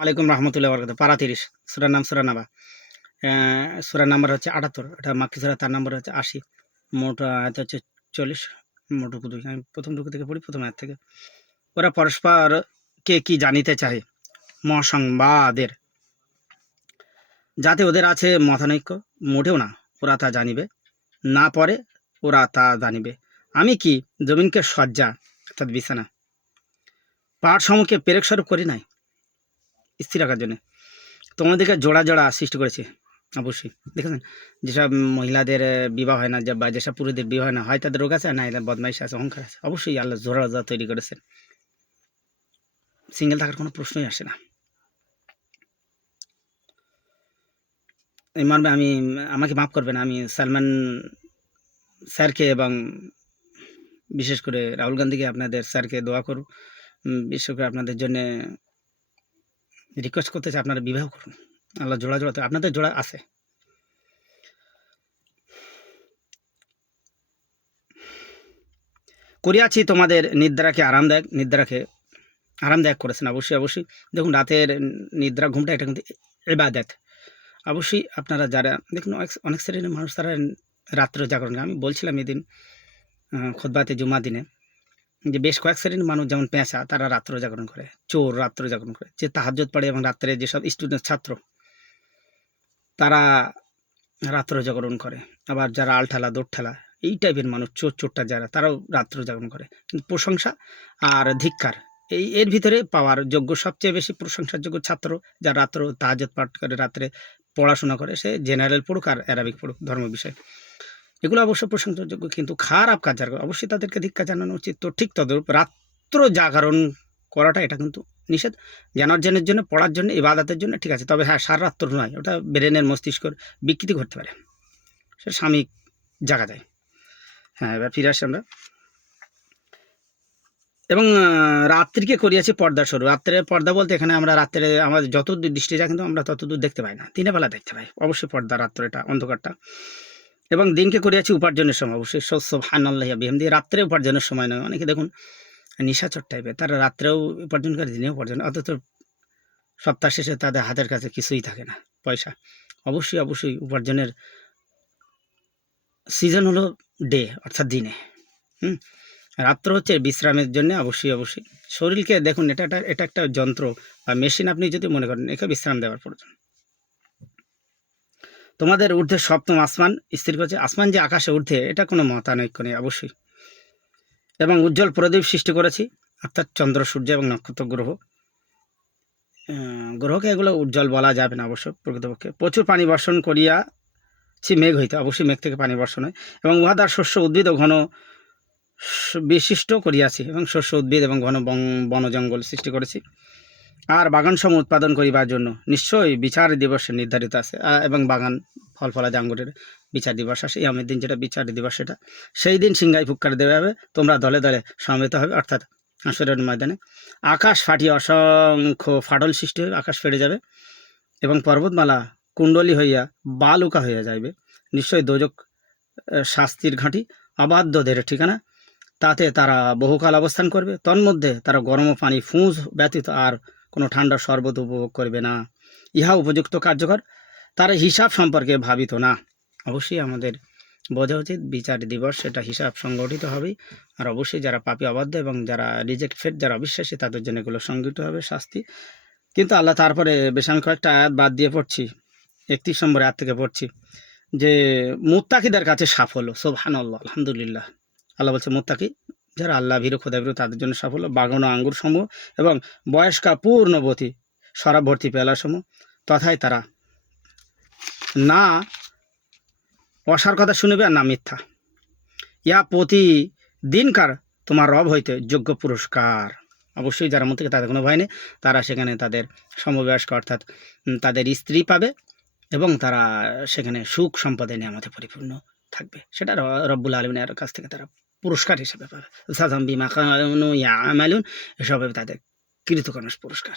আলাইকুম রহমতুল্লাহ বরকাত পারা তিরিশ, সুরার নাম সুরা নাবা। সুরার নাম্বার হচ্ছে আটাত্তর, এটা মাক্কি সুরা, তার নাম্বার হচ্ছে আশি। মোট আয়াত হচ্ছে চল্লিশ, মোট রুকু দুই। আমি প্রথম রুকু থেকে পড়ি, প্রথম আয়াত থেকে। ওরা পরস্পর কে জানিতে চাহে? মহাসংবাদের। যাতে ওদের আছে মতানৈক্য, মোটেও না, ওরা তা জানিবে। না পরে ওরা তা জানিবে। আমি কি জমিনকে সজ্জা, অর্থাৎ বিছানা? পাহাড় সমূহকে পেরেক স্বরূপ করি নাই? স্থির রাখার জন্য। তোমাদেরকে জোড়া জোড়া সৃষ্টি করেছে, অবশ্যই। দেখেছেন? যেসব মহিলাদের বিবাহ হয় না বা যেসব পুরুষদের বিবাহ হয় না, হয় তাদের রোগ আছে, না, এদের বদমাইশ আছে, অহংকার আছে। অবশ্যই আল্লাহ জোড়া জোড়া তৈরি করেছেন। সিঙ্গেল থাকার কোনো প্রশ্নই আসে না। এই মর্মে আমি, আমাকে মাফ করবেন, আমি সালমান স্যারকে এবং বিশেষ করে রাহুল গান্ধীকে আপনাদের স্যারকে দোয়া করব। বিশেষ করে আপনাদের জন্যে রিকোয়েস্ট করতে চাই আপনারা বিবাহ করুন। আল্লাহ জোড়া জোড়াতে আপনাদের জোড়া আছে। করিয়াছি তোমাদের নিদ্রাকে আরামদায়ক নিদ্রাকে আরামদায়ক করেছেন অবশ্যই অবশ্যই। দেখুন, রাতের নিদ্রা, ঘুমটা এটা কিন্তু এবাদত অবশ্যই আপনারা যারা, দেখুন, অনেক অনেক শ্রেণির মানুষ তারা রাত্রে জাগরণ আমি বলছিলাম এদিন খোদবাতে জুমা দিনে যে বেশ কয়েক শ্রেণির মানুষ যেমন পেঁচা, তারা রাত্র জাগরণ করে, চোর রাত্র জাগরণ করে। যে তাহাজ্জত পড়ে এবং রাত্রে যেসব স্টুডেন্ট ছাত্র, তারা রাত্র জাগরণ করে। আবার যারা আলঠালা দৌড় ঠেলা এই টাইপের মানুষ, চোর, চোরটা যারা, তারাও রাত্র জাগরণ করে। কিন্তু প্রশংসা আর ধিক্কার, এই এর ভিতরে পাওয়ার যোগ্য সবচেয়ে বেশি প্রশংসার যোগ্য ছাত্র যারা রাত্র তাহাজত পাঠ করে, রাত্রে পড়াশোনা করে, সে জেনারেল পড়ুক আর অ্যারাবিক পড়ুক, ধর্ম বিষয়। এগুলো অবশ্য প্রশংসাযোগ্য, কিন্তু খারাপ কাজ যারা অবশ্যই তাদেরকে ধিক্কার জানানো উচিত। তো ঠিক তদরূপ রাত্র জাগরণ করাটা এটা কিন্তু নিষেধ। জ্ঞানার্জনের জন্য, পড়ার জন্য, ইবাদতের জন্য ঠিক আছে। তবে হ্যাঁ সার রাত্র নয়, ওটা ব্রেনের মস্তিষ্কর বিকৃতি ঘটতে পারে। সে স্বামী জাগা যায়। হ্যাঁ এবার ফিরে আসি আমরা। এবং রাত্রিকে করিয়াছি পর্দা সরু রাত্রে পর্দা বলতে এখানে আমরা রাত্রে, আমাদের যত দূর দৃষ্টি যায়, কিন্তু আমরা তত দূর দেখতে পাই না। দিনের বেলা দেখতে পাই। অবশ্যই পর্দা রাত্র এটা অন্ধকারটা। এবং দিনকে করিয়াছি উপার্জনের সময়। অবশ্যই ভান আল্লাহ বিহামদি রাত্রে উপার্জনের সময় নয়। অনেকে দেখুন, নিশাচর টাইপের তারা রাত্রেও উপার্জন করে, দিনেও উপার্জন। অথচ সপ্তাহ শেষে তাদের হাতের কাছে কিছুই থাকে না, পয়সা। অবশ্যই অবশ্যই উপার্জনের সিজন হলো ডে অর্থাৎ দিনে। হুম? রাত্র হচ্ছে বিশ্রামের জন্য অবশ্যই অবশ্যই। শরীরকে দেখুন, এটা একটা এটা একটা যন্ত্র বা মেশিন আপনি যদি মনে করেন, একে বিশ্রাম দেওয়ার প্রয়োজন। তোমাদের ঊর্ধ্বে সপ্তম আসমান স্থির করেছে। আসমান যে আকাশে ঊর্ধ্বে, এটা কোনো মতানৈক্য নেই, অবশ্যই। এবং উজ্জ্বল প্রদীপ সৃষ্টি করেছি, অর্থাৎ চন্দ্র, সূর্য এবং নক্ষত্র গ্রহ। গ্রহকে এগুলো উজ্জ্বল বলা যাবে না অবশ্য প্রকৃতপক্ষে। প্রচুর পানি বর্ষণ করিয়াছি, মেঘ হইতে, অবশ্যই মেঘ থেকে পানি বর্ষণ হয়। এবং উহাদার শস্য উদ্ভিদ ও ঘন বিশিষ্ট করিয়াছি। এবং শস্য উদ্ভিদ এবং ঘন বন- বন জঙ্গল সৃষ্টি করেছি। আর বাগান সম উৎপাদন করিবার জন্য নিশ্চয়ই বিচার দিবস নির্ধারিত আছে এবং বাগান ফল ফলা আঙ্গুরের বিচার দিবস আসে ইয়ামের দিন যেটা বিচার দিবস সেটা। সেই দিন সিংগাই ফুক্কার দেওয়া হবে, তোমরা দলে দলে সমবেত হবে, অর্থাৎ আসরের ময়দানে। আকাশ ফাটিয়ে অসংখ্য ফাটল সৃষ্টি হবে, আকাশ ফেটে যাবে, এবং পর্বতমালা কুণ্ডলী হইয়া বালুকা হইয়া যাইবে। নিশ্চয়ই দোজক শাস্তির ঘাঁটি, অবাধ্যদের ঠিকানা, তাতে তারা বহুকাল অবস্থান করবে, তন্মধ্যে তারা গরম পানি ফুঁজ ব্যতীত আর কোনো ঠান্ডা শরবত উপভোগ করবে না। ইহা উপযুক্ত কার্যকর? তার হিসাব সম্পর্কে ভাবিত না। অবশ্যই আমাদের বোঝা উচিত, বিচার দিবস, সেটা হিসাব সংগঠিত হবেই আর অবশ্যই যারা পাপী অবাধ্য এবং যারা রিজেক্ট ফেট যারা অবিশ্বাসী, তাদের জন্য এগুলো সংগঠিত হবে শাস্তি। কিন্তু আল্লাহ তারপরে বেশ আমি কয়েকটা আয়াত বাদ দিয়ে পড়ছি, একত্রিশ নম্বর আয়াত থেকে পড়ছি, যে মুত্তাকিদের কাছে সাফল্য। সোভান আল্লাহ আলহামদুলিল্লাহ। আল্লাহ বলছে, মুত্তাকি যারা আল্লাহ ভীরু, খোদা ভীরু, তাদের জন্য সাফল্য, বাগানো আঙ্গুর সমূহ এবং বয়স্কা পূর্ণবতী পেয়ালা সমূহ। তথায় তারা না অসার কথা শুনবে আর না মিথ্যা। ইহা প্রতি দিনকার তোমার রব হইতে যোগ্য পুরস্কার। অবশ্যই যারা মধ্যে তাদের কোনো ভয় নেই, তারা সেখানে তাদের সমবয়স্ক অর্থাৎ তাদের স্ত্রী পাবে এবং তারা সেখানে সুখ সম্পদে নিয়ে আমাদের পরিপূর্ণ থাকবে। সেটা রব্বুল আলমিনের কাছ থেকে তারা পুরস্কার হিসেবে পাবে। সাজাম বিমা খানু ইয়ামালুন, এসব তাদের কৃতকর্ণ পুরস্কার।